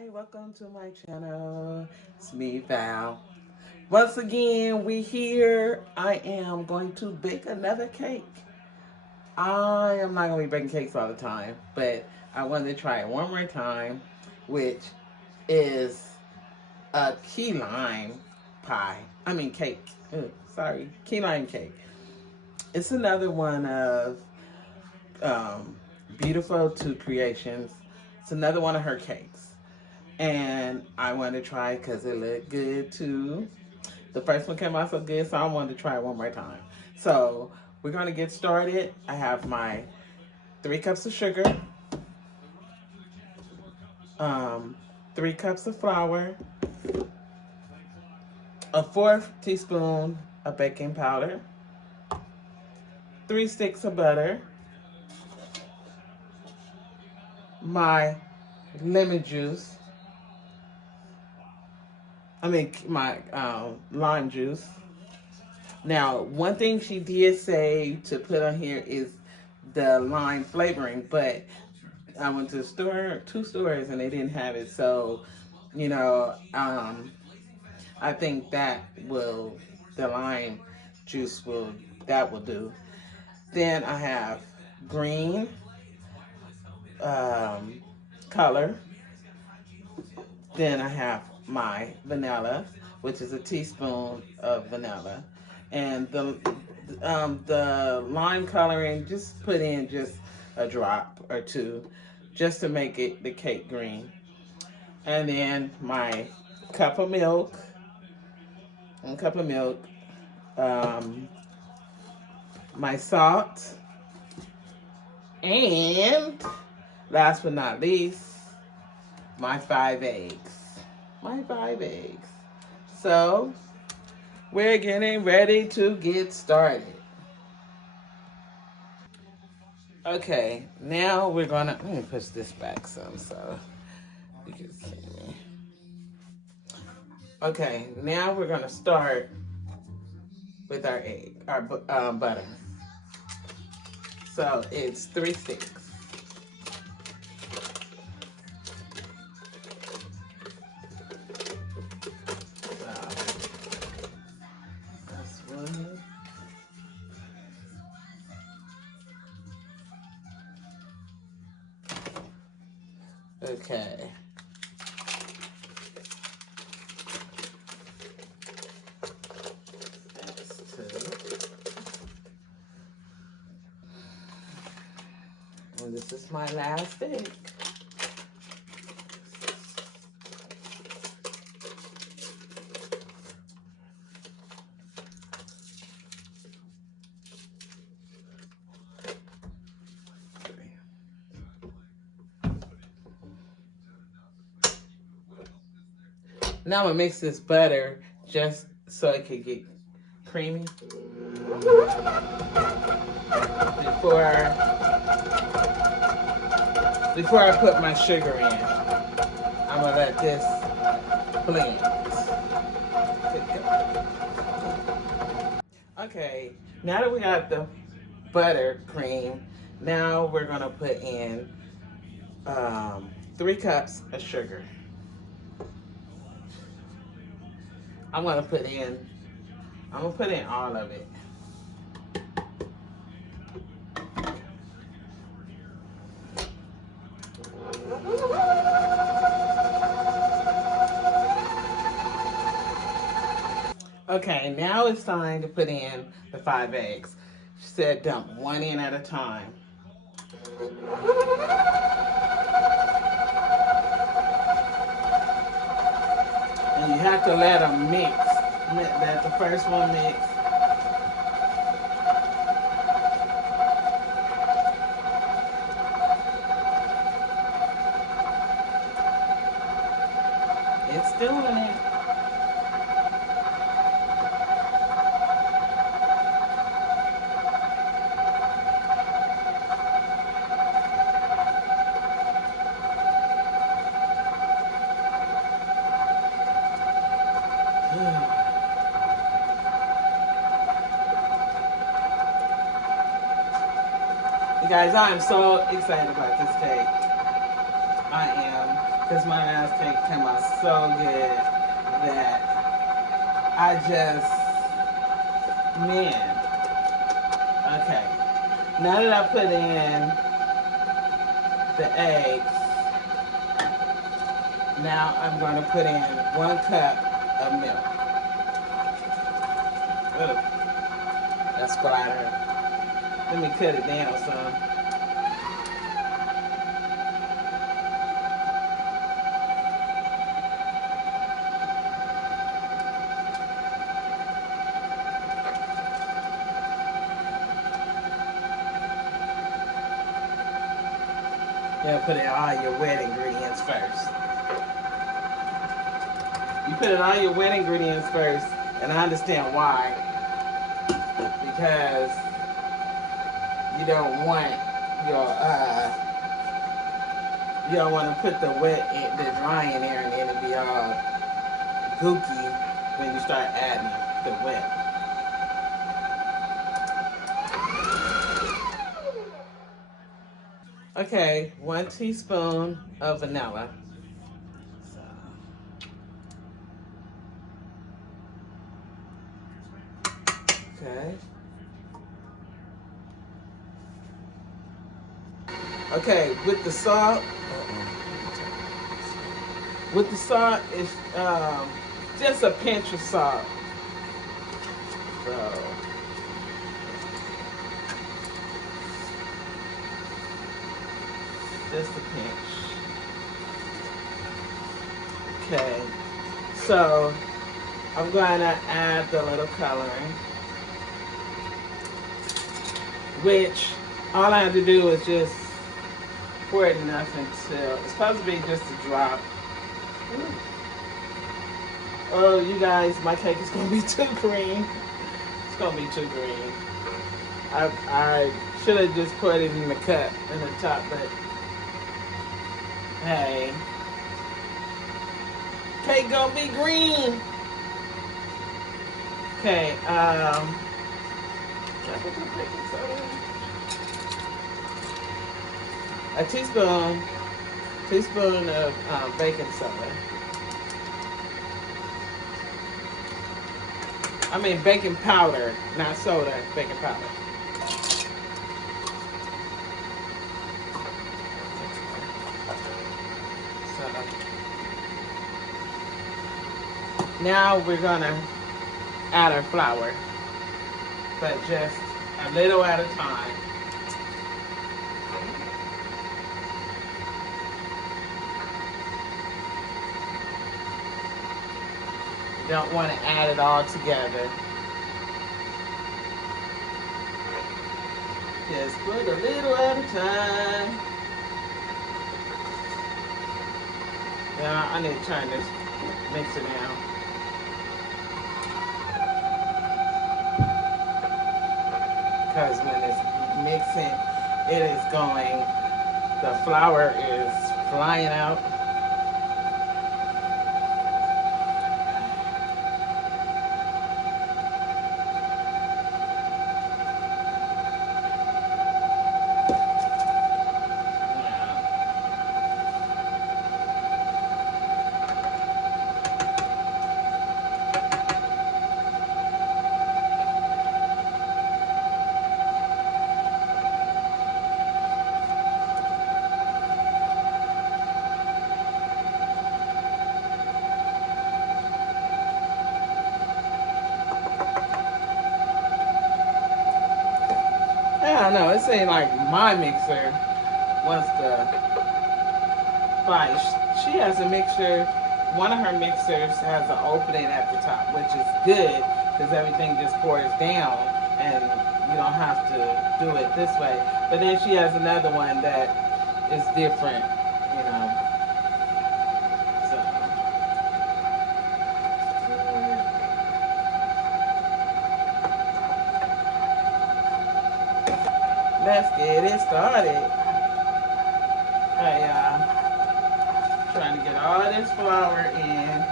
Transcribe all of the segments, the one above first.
Hi, welcome to my channel. It's me, Val. Once again, we here. I am going to bake another cake. I am not going to be baking cakes all the time, but I wanted to try it one more time, which is a key lime pie. I mean cake. Sorry, key lime cake. It's another one of um, Beautiful Two Creations. It's another one of her cakes. And I wanted to try because it looked good too. The first one came out so good, so I wanted to try it one more time. So we're gonna get started. I have my 3 cups of sugar, um, 3 cups of flour, a fourth teaspoon of baking powder, 3 sticks of butter, my lemon juice. My lime juice. Now, one thing she did say to put on here is the lime flavoring, but I went to the store, 2 stores, and they didn't have it. So, you know, I think the lime juice that will do. Then I have green um, color. Then I have my vanilla, which is a teaspoon of vanilla. And the lime coloring, just put in just a drop or two just to make it the cake green. And then my cup of milk, 1 cup of milk, um, my salt, and last but not least, my 5 eggs. My 5 eggs. So we're getting ready to get started. Okay, now let me push this back some so you can see me. Okay, now we're gonna start with our butter. So it's 3 sticks. That's one. Okay. That's 2. And this is my last stick. Now I'm gonna mix this butter just so it can get creamy before I put my sugar in. I'm gonna let this blend. Okay, now that we got the butter cream, now we're gonna put in 3 cups of sugar. I'm gonna put in all of it. Okay, now it's time to put in the 5 eggs. She said dump one in at a time. And you have to let them mix. Let the first one mix. It's doing it. You guys, I am so excited about this cake. I am. Because my last cake came out so good that I just, man. Okay. Now that I put in the eggs, now I'm going to put in 1 cup of milk. Ugh, that splattered. Let me cut it down some. You put in all your wet ingredients first. You put in all your wet ingredients first, and I understand why. Because you don't want your you don't want to put the dry in there, and then it'll be all gooky when you start adding the wet. Okay, 1 teaspoon of vanilla. Okay. Okay, with the salt. With the salt, it's just a pinch of salt. So. Just a pinch. Okay. So I'm going to add the little coloring, which all I have to do is just pour it enough until it's supposed to be just a drop. Ooh. Oh, you guys, my cake is going to be too green. It's going to be too green. I should have just put it in the cup in the top, but hey, cake gonna be green. Okay, can I put the baking soda in? A teaspoon of baking soda. I mean baking powder, not soda, baking powder. So now we're gonna add our flour, but just a little at a time. You don't want to add it all together. Just put a little at a time. Now I need to turn this mixer down. Because when it's mixing, it is going, the flour is flying out. I don't know. It seems like my mixer wants to fly. She has a mixture. One of her mixers has an opening at the top, which is good because everything just pours down and you don't have to do it this way. But then she has another one that is different, you know. So let's get it started. Hey, trying to get all this flour in.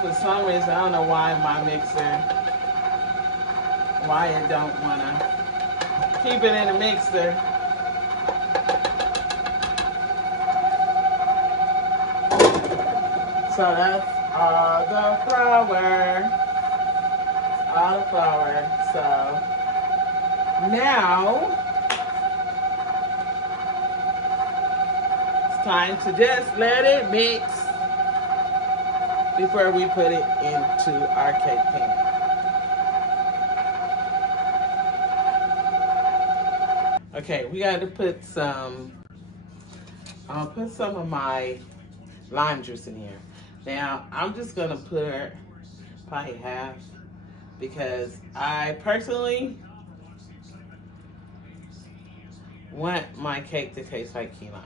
For some reason, I don't know why my mixer why it don't wanna keep it in the mixer. So that's all the flour. All the flour. So now it's time to just let it mix before we put it into our cake pan. Okay, we got to put some. I'll put some of my lime juice in here. Now I'm just gonna put probably half because I personally want my cake to taste like key lime.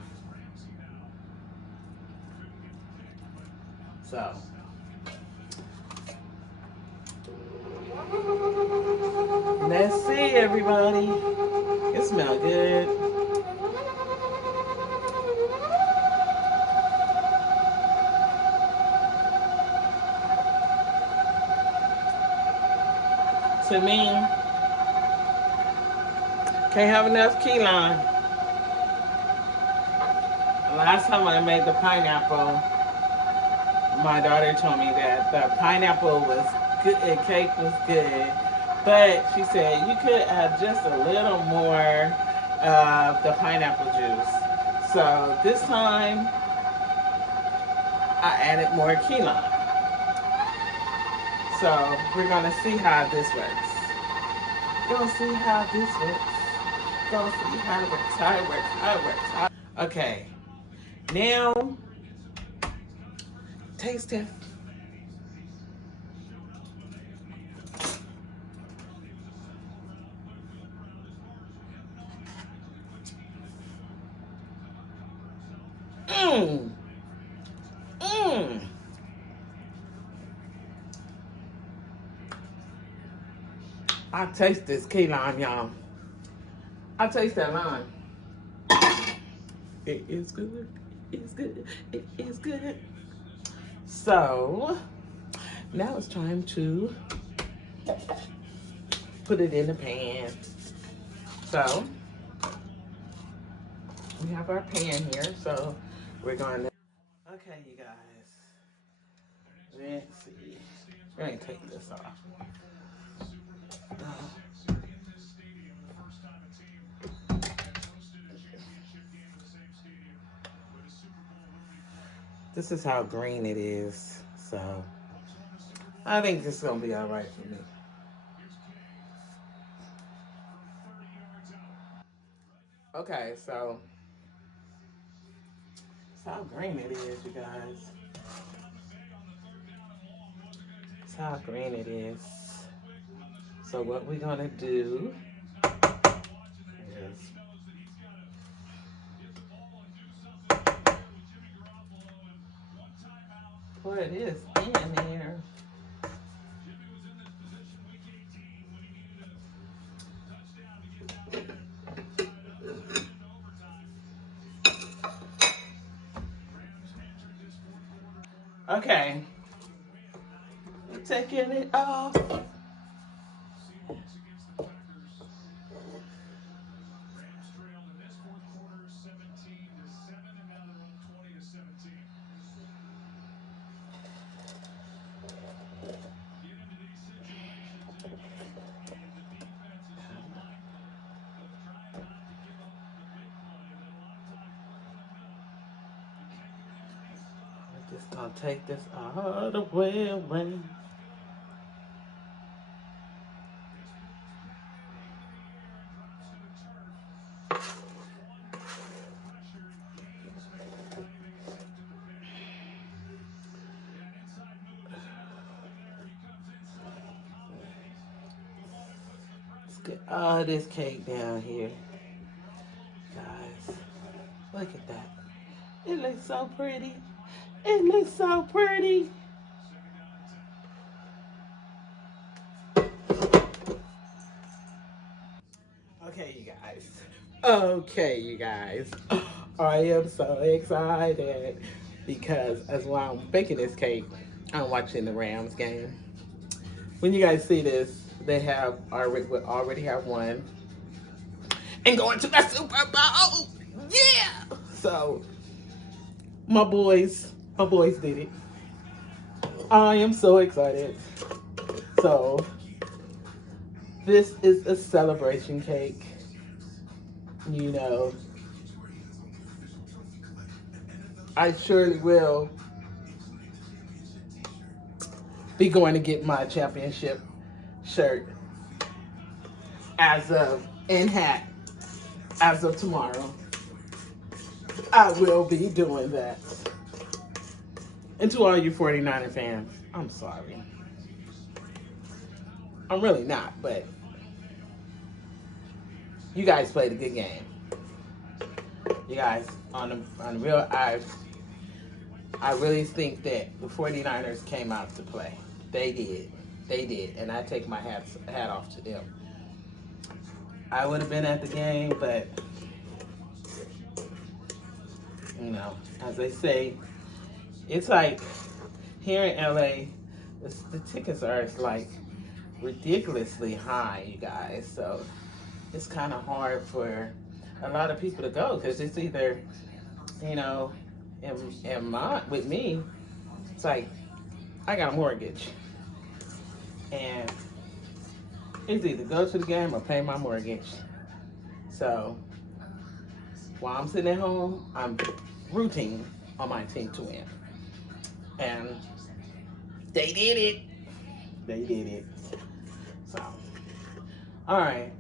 So let's see, everybody. It smells good. To me, can't have enough key lime. Last time I made the pineapple, my daughter told me that the pineapple was good, the cake was good, but she said you could add just a little more of the pineapple juice. So this time, I added more key lime. So we're gonna see how this works. Gonna see how this works. Gonna see how it works. How it works. How it works. Okay. Now, taste it. Mmm. Mmm. I taste this key lime, y'all. I taste that lime. It is good. It's good. It is good. So now it's time to put it in the pan. So we have our pan here. So we're going to. Okay, you guys. Let's see. We're going to take this off. This is how green it is. So I think this is going to be all right for me. Okay, so it's how green it is, you guys. It's how green it is. So what we're going to do is put this in here. Okay. We're taking it off. We're just gonna take this all the way away. Let's get all this cake down here. Guys, look at that. It looks so pretty. It looks so pretty. Okay, you guys. Okay, you guys. I am so excited because as while I'm baking this cake, I'm watching the Rams game. When you guys see this, They already have one. And going to the Super Bowl. Yeah. So my boys did it. I am so excited. So this is a celebration cake. You know, I surely will be going to get my championship shirt as of and hat as of tomorrow. I will be doing that. And to all you 49er fans, I'm sorry. I'm really not, but you guys played a good game. You guys, on the real, I really think that the 49ers came out to play. They did. They did. And I take my hat off to them. I would have been at the game, but, you know, as they say, it's like here in L.A., the tickets are like ridiculously high, you guys. So it's kind of hard for a lot of people to go because it's either, you know, with me, it's like I got a mortgage and it's either go to the game or pay my mortgage. So while I'm sitting at home, I'm rooting on my team to win. And they did it. They did it. So, all right.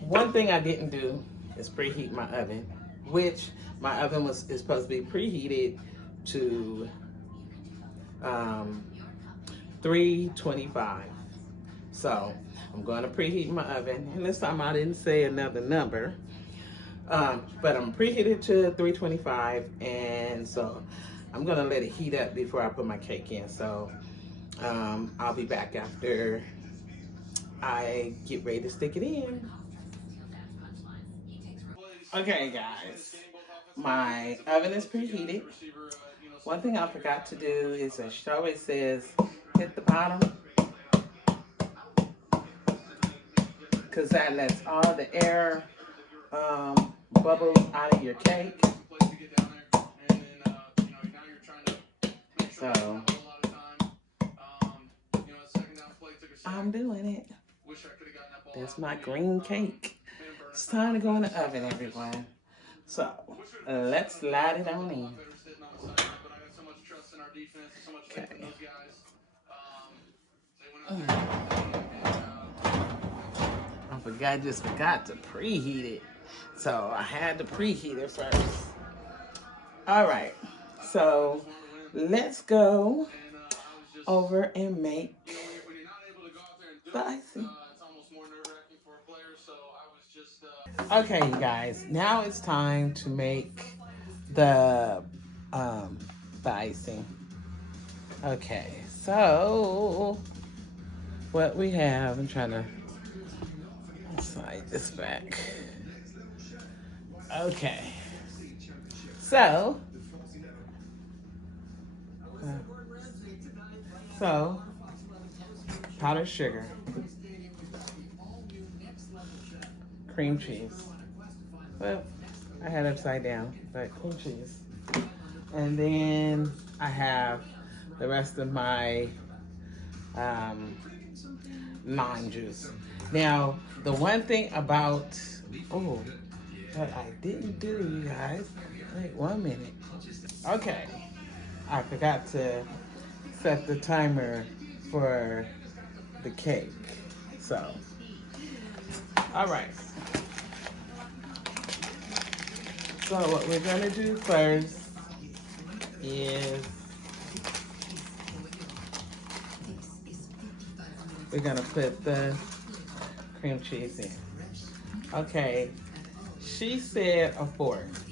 One thing I didn't do is preheat my oven, which my oven is supposed to be preheated to 325. So I'm going to preheat my oven. And this time I didn't say another number, but I'm preheated to 325. And so I'm going to let it heat up before I put my cake in. So I'll be back after I get ready to stick it in. Okay, guys, my oven is preheated. One thing I forgot to do is, as she always says, hit the bottom, because that lets all the air bubbles out of your cake. So I'm doing it. That's my green cake. It's time to go in the oven, everyone. So let's slide it on in. Okay. I just forgot to preheat it. So I had to preheat it first. All right. So let's go over and make the icing. Okay, you guys. Now it's time to make the icing. Okay. So what we have, I'm trying to slide this back. Okay. So powdered sugar, cream cheese. Well, I had upside down, but cream cheese. And then I have the rest of my lime juice. Now, the one thing about, that I didn't do, you guys, wait 1 minute. Okay, I forgot to set the timer for the cake. So, all right. So what we're gonna do first is we're gonna put the cream cheese in. Okay, she said a fourth.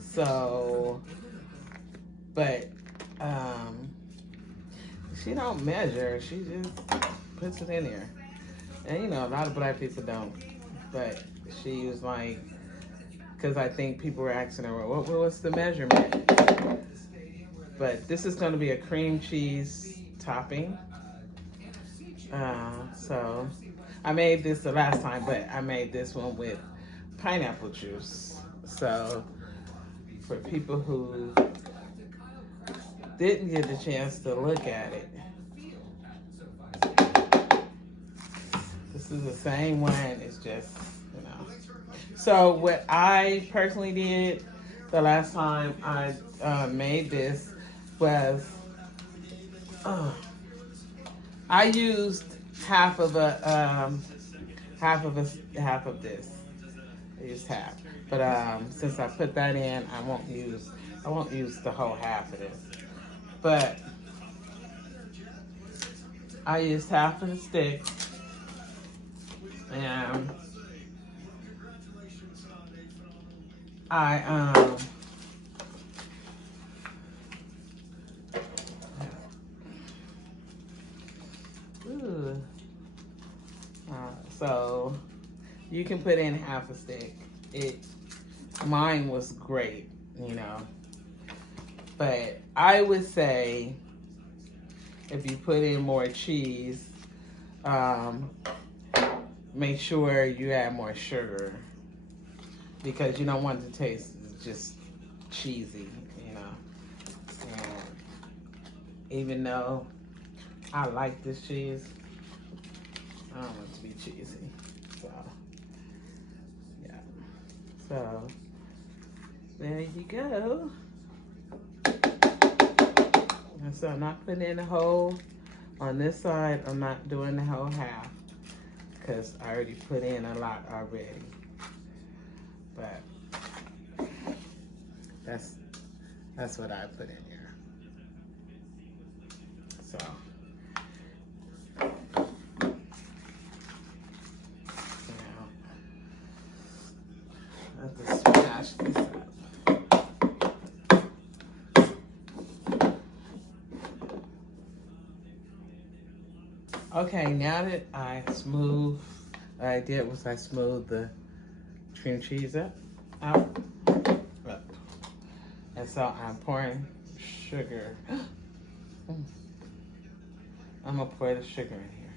So, but she don't measure, she just puts it in there. And you know, a lot of black people don't. But she was like, because I think people were asking her, well, what's the measurement? But this is going to be a cream cheese topping. So I made this the last time, but I made this one with pineapple juice. So for people who didn't get the chance to look at it, this is the same one. It's just, you know. So what I personally did the last time I made this was I used half of this. I used half, but since I put that in, I won't use the whole half of this. But I used half of the stick, and I ooh, so you can put in half a stick. Mine was great, you know. But I would say if you put in more cheese, make sure you add more sugar because you don't want it to taste just cheesy, you know. And even though I like this cheese, I don't want it to be cheesy. So, yeah. So, there you go. And so I'm not putting in the whole, on this side, I'm not doing the whole half because I already put in a lot already. But that's what I put in here. So now I have to smash this up. Okay, now that what I did was I smoothed the cream cheese out. And so I'm pouring sugar. I'm gonna pour the sugar in here.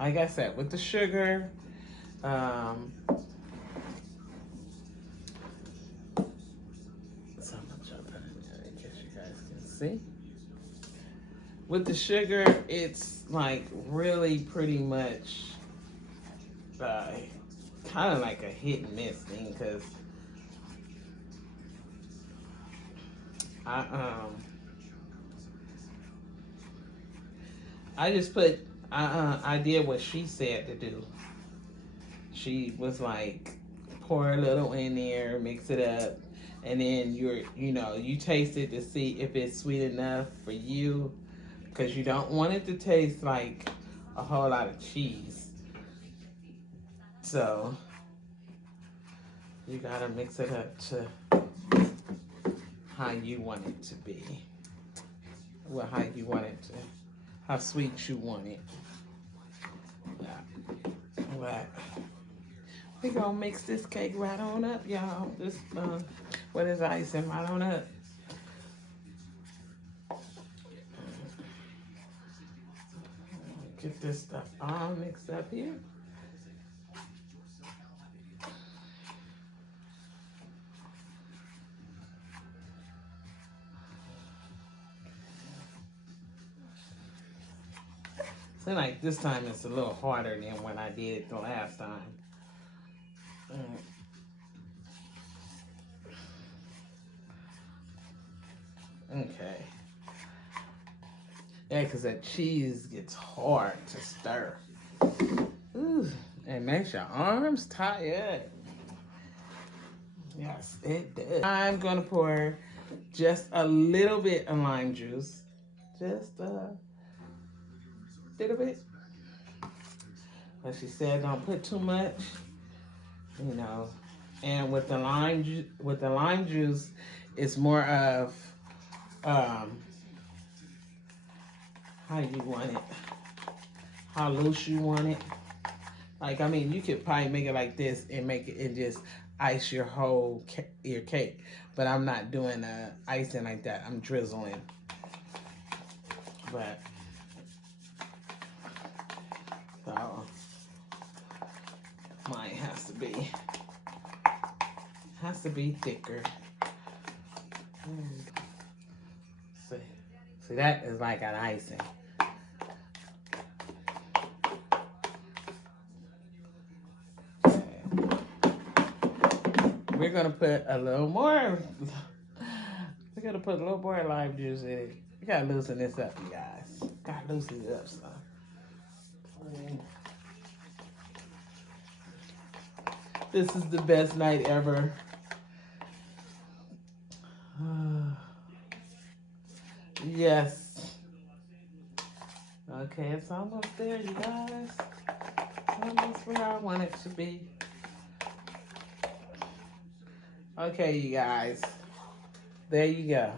Like I said, with the sugar, so I'm gonna jump in there in case you guys can see. With the sugar, it's like really pretty much kind of like a hit and miss thing because I just put I did what she said to do. She was like, pour a little in there, mix it up, and then you taste it to see if it's sweet enough for you, because you don't want it to taste like a whole lot of cheese. So you gotta mix it up to how you want it to be. Well, how you want it to, how sweet you want it. Yeah. But we gonna mix this cake right on up, y'all. This what is icing right on up. Get this stuff all mixed up here. Seems like this time it's a little harder than when I did it the last time. Okay. Yeah, because that cheese gets hard to stir. Ooh, it makes your arms tired. Yes, it does. I'm going to pour just a little bit of lime juice. Just a little bit. Like she said, don't put too much, you know. And with the lime juice, it's more of how you want it, how loose you want it. Like, I mean, you could probably make it like this and make it and just ice your whole your cake. But I'm not doing icing like that. I'm drizzling. but so mine has to be thicker. See, that is like an icing. We're gonna put a little more. We're gonna put a little more lime juice in it. We gotta loosen this up, you guys. Gotta loosen it up, son. This is the best night ever. Yes. Okay, it's almost there, you guys. Almost where I want it to be. Okay, you guys. There you go.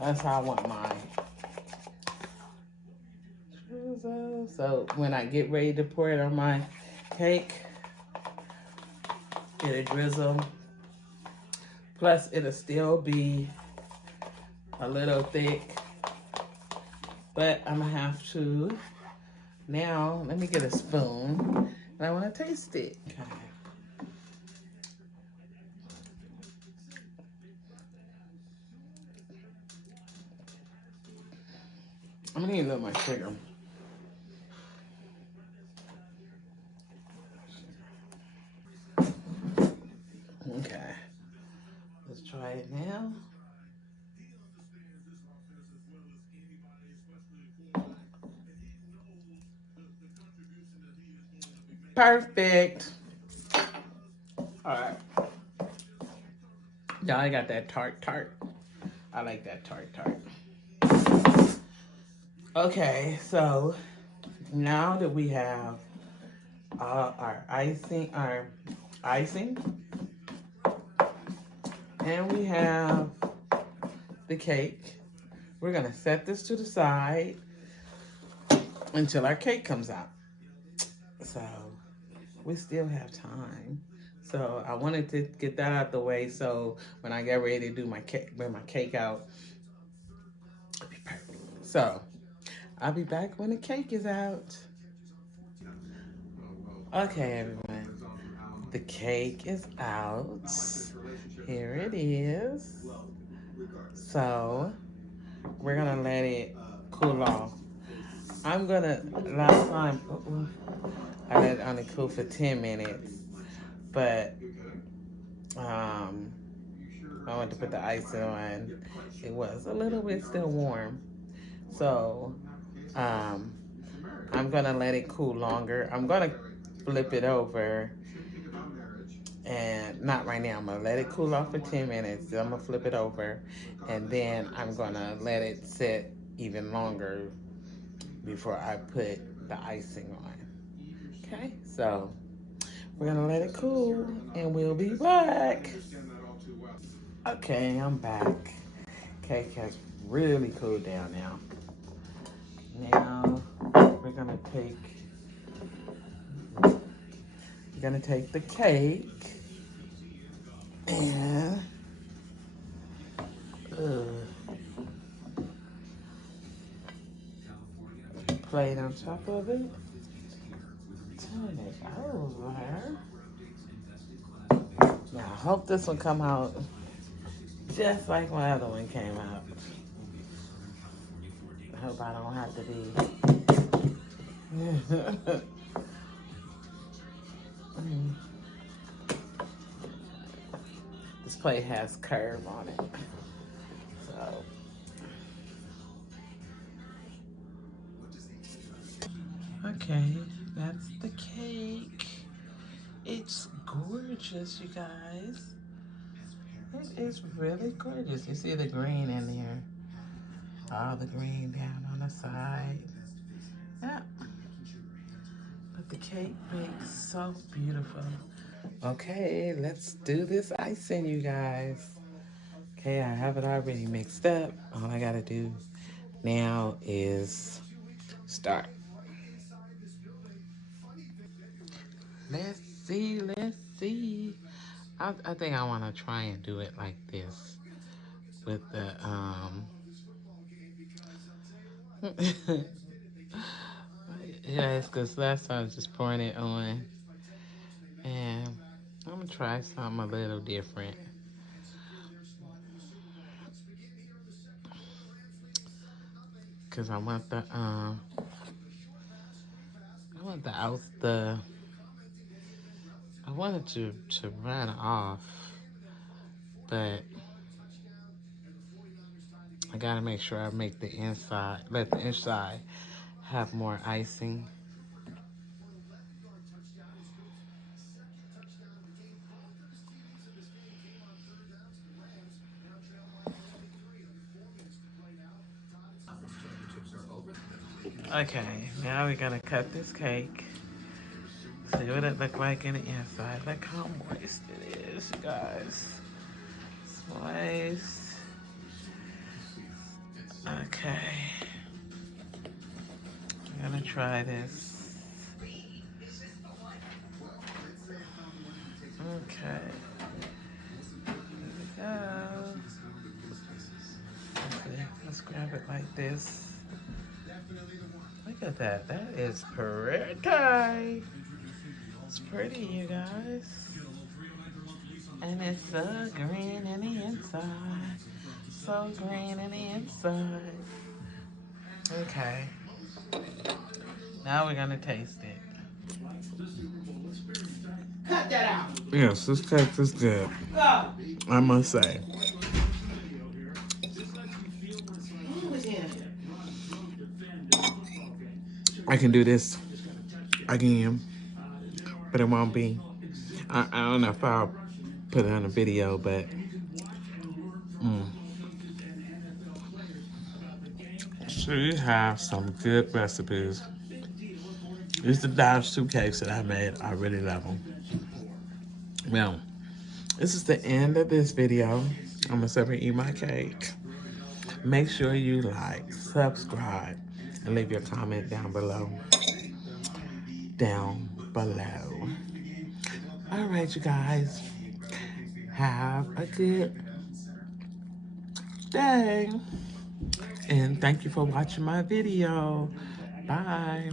That's how I want mine. So when I get ready to pour it on my cake, it'll drizzle. Plus, it'll still be a little thick. But I'm gonna have to, now, let me get a spoon. And I wanna taste it. Okay. I'm gonna need a little more sugar. Okay. Let's try it now. Perfect. All right. Y'all, I got that tart. I like that tart. Okay, so now that we have our icing, and we have the cake, we're gonna set this to the side until our cake comes out. So we still have time. So I wanted to get that out the way so when I get ready to do my cake, bring my cake out, it'll be perfect. So I'll be back when the cake is out. Okay, everyone. The cake is out. Here it is. So we're gonna let it cool off. Last time, I let it only cool for 10 minutes, but I went to put the icing on. It was a little bit still warm. So I'm gonna let it cool longer. I'm gonna flip it over, and not right now. I'm gonna let it cool off for 10 minutes. Then I'm gonna flip it over, and then I'm gonna let it sit even longer before I put the icing on. Okay, so we're gonna let it cool, and we'll be back. Okay, I'm back. Cake has really cooled down now. Now we're gonna take the cake and plate on top of it. Turn it over. Now I hope this one come out just like my other one came out. I hope I don't have to be. This plate has curve on it. So okay, that's the cake. It's gorgeous, you guys. It is really gorgeous. You see the green in there. All the green down on the side. Yeah. But the cake bakes so beautiful. Okay, let's do this icing, you guys. Okay, I have it already mixed up. All I gotta do now is start. Let's see. I think I want to try and do it like this with the Yes, because last time I was just pouring it on. And I'm going to try something a little different. Because I want I wanted to run off, but I gotta make sure I make the inside, let the inside have more icing. Okay, now we're gonna cut this cake. See what it look like in the inside. Look how moist it is, you guys. It's moist. Okay. I'm gonna try this. Okay. Here we go. Okay, let's grab it like this. Look at that. That is pretty. It's pretty, you guys. And it's so green in the inside. So green in the inside. Okay. Now we're gonna taste it. Cut that out. Yes, this cake is good. I must say. I can do this again, but it won't be. I don't know if I'll put it on a video, but so you have some good recipes. These are the Dodge 2 cakes that I made. I really love them. Well, this is the end of this video. I'm gonna sit and eat my cake. Make sure you like, subscribe, and leave your comment down below. Down below. All right, you guys. Have a good day. And thank you for watching my video. Bye.